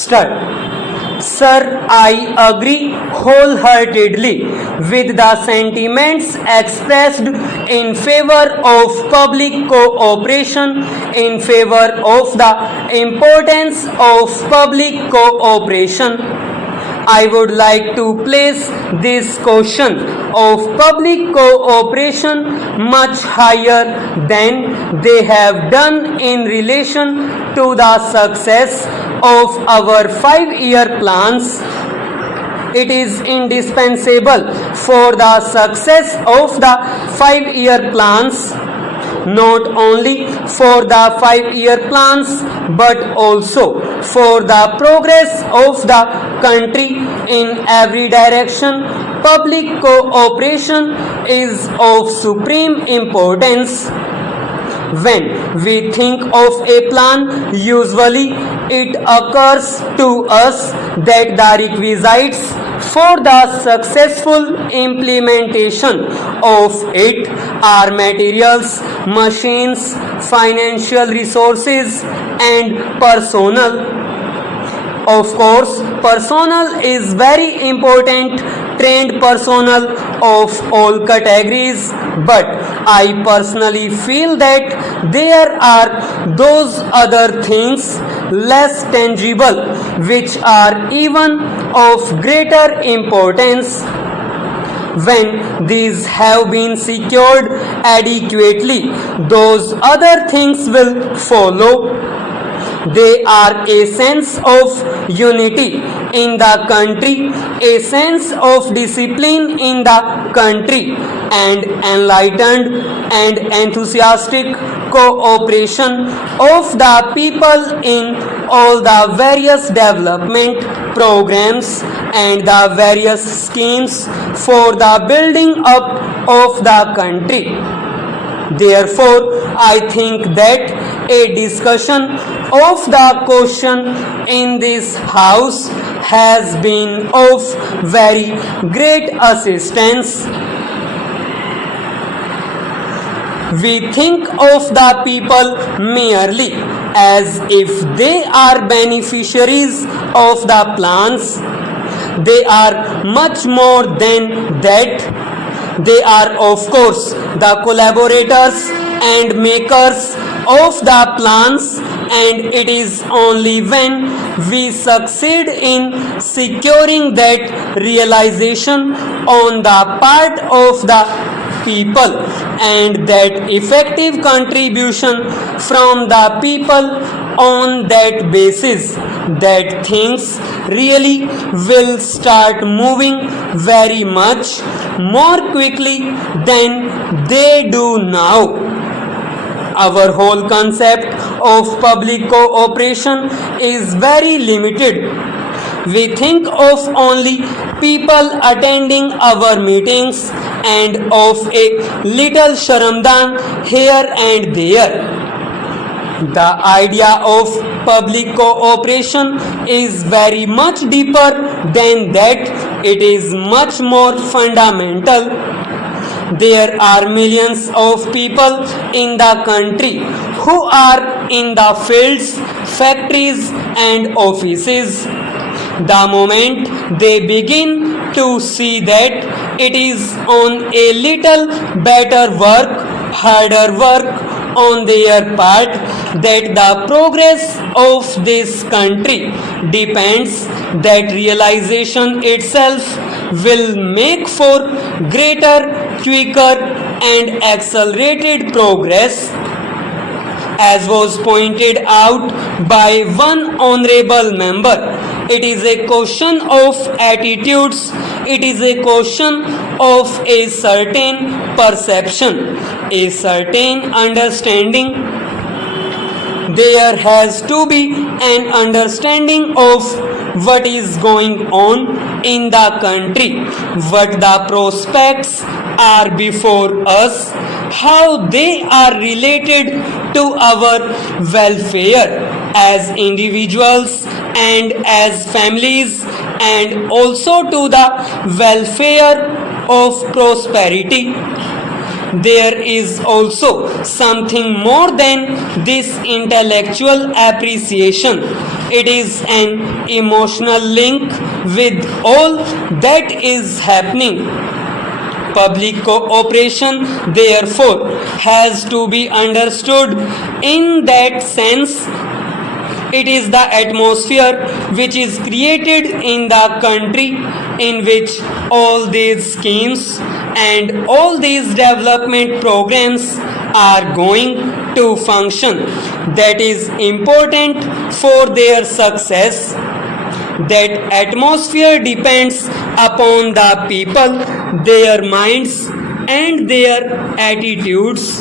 Start. Sir, I agree wholeheartedly with the sentiments expressed in favor of public cooperation, in favor of the importance of public cooperation. I would like to place this question of public cooperation much higher than they have done in relation to the success of our 5-year plans. It is indispensable for the success of the 5-year plans, not only for the 5-year plans but also for the progress of the country in every direction. Public cooperation is of supreme importance. When we think of a plan, usually it occurs to us that the requisites for the successful implementation of it are materials, machines, financial resources, and personnel. Of course, personnel is very important, trained personnel of all categories, but I personally feel that there are those other things less tangible which are even of greater importance. When these have been secured adequately, those other things will follow. They are a sense of unity in the country, a sense of discipline in the country, and enlightened and enthusiastic cooperation of the people in all the various development programs and the various schemes for the building up of the country. Therefore, I think that a discussion of the question in this house has been of very great assistance. We think of the people merely as if they are beneficiaries of the plans. They are much more than that. They are, of course, the collaborators and makers of the plans, and it is only when we succeed in securing that realization on the part of the people and that effective contribution from the people on that basis that things really will start moving very much more quickly than they do now. Our whole concept of public cooperation is very limited. We think of only people attending our meetings and of a little sharamdan here and there. The idea of public cooperation is very much deeper than that. It is much more fundamental. There are millions of people in the country who are in the fields, factories, and offices. The moment they begin to see that it is on a little better work, harder work on their part that the progress of this country depends, that realization itself will make for greater, quicker, and accelerated progress. As was pointed out by one honorable member, it is a question of attitudes, it is a question of a certain perception, a certain understanding. There has to be an understanding of what is going on in the country, what the prospects are before us, how they are related to our welfare as individuals and as families, and also to the welfare of prosperity. there is also something more than this intellectual appreciation. It is an emotional link with all that is happening. Public cooperation, therefore, has to be understood in that sense. It is the atmosphere which is created in the country in which all these schemes and all these development programs are going to function. That is important for their success. That atmosphere depends upon the people, their minds and their attitudes.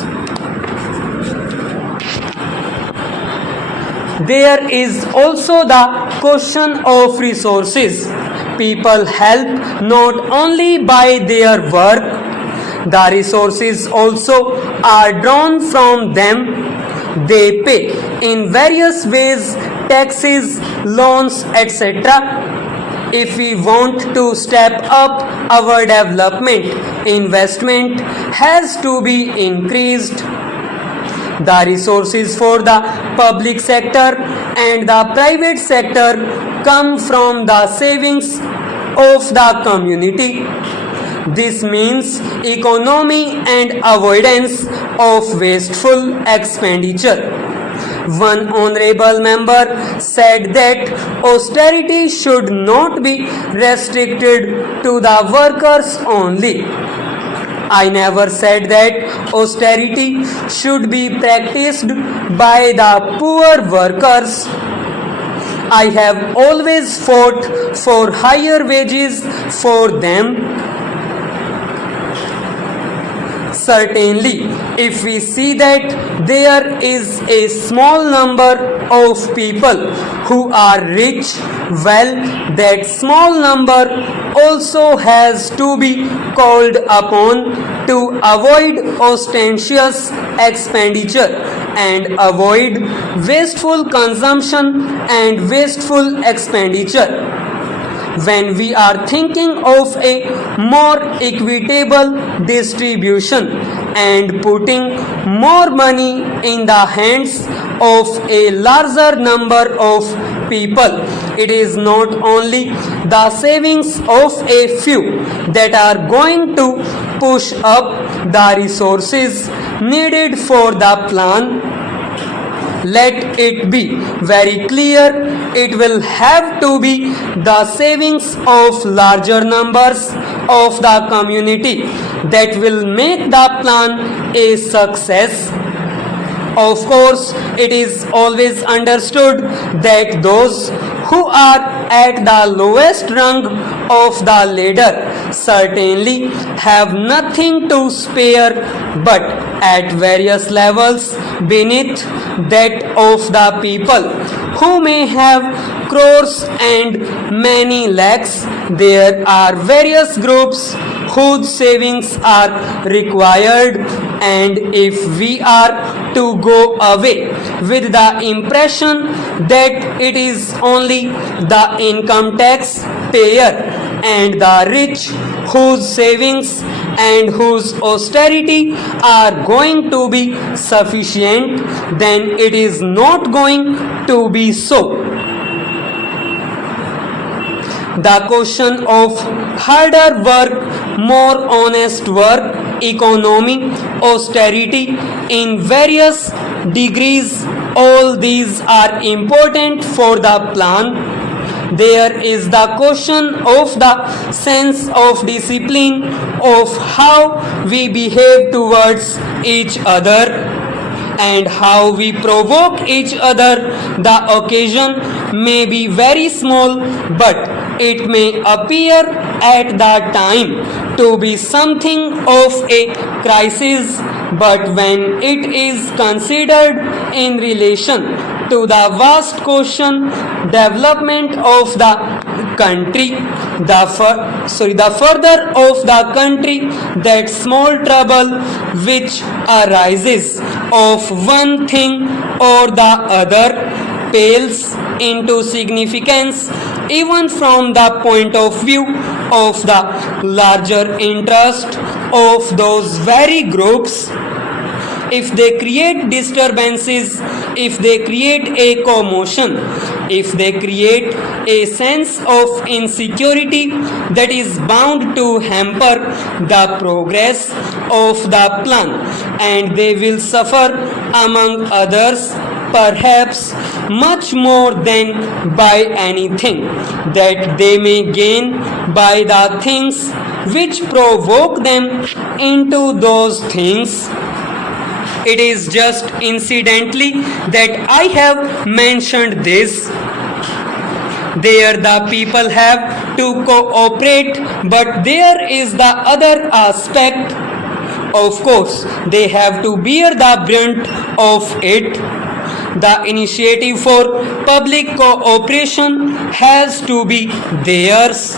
There is also the question of resources. People help not only by their work, the resources also are drawn from them. They pay in various ways taxes, loans, etc. If we want to step up our development, investment has to be increased. The resources for the public sector and the private sector come from the savings of the community. This means economy and avoidance of wasteful expenditure. One honorable member said that austerity should not be restricted to the workers only. I never said that austerity should be practiced by the poor workers. I have always fought for higher wages for them. Certainly, if we see that there is a small number of people who are rich, well, that small number also has to be called upon to avoid ostentatious expenditure and avoid wasteful consumption and wasteful expenditure. When we are thinking of a more equitable distribution and putting more money in the hands of a larger number of people, it is not only the savings of a few that are going to push up the resources needed for the plan. Let it be very clear, it will have to be the savings of larger numbers of the community that will make the plan a success. Of course, it is always understood that those who are at the lowest rung of the ladder certainly have nothing to spare, but at various levels beneath that of the people who may have crores and many lakhs, there are various groups whose savings are required, and if we are to go away with the impression that it is only the income tax payer and the rich whose savings and whose austerity are going to be sufficient, then it is not going to be so. The question of harder work, more honest work, economy, austerity in various degrees, all these are important for the plan. There is the question of the sense of discipline, of how we behave towards each other and how we provoke each other. The occasion may be very small, but it may appear at the time to be something of a crisis, but when it is considered in relation to the vast question development of the country, the further of the country, that small trouble which arises of one thing or the other pales into significance even from the point of view of the larger interest of those very groups. If they create disturbances, if they create a commotion, if they create a sense of insecurity that is bound to hamper the progress of the plan, and they will suffer, among others, perhaps much more than by anything that they may gain by the things which provoke them into those things. It is just incidentally that I have mentioned this. There the people have to cooperate, but there is the other aspect. Of course, they have to bear the brunt of it. The initiative for public cooperation has to be theirs.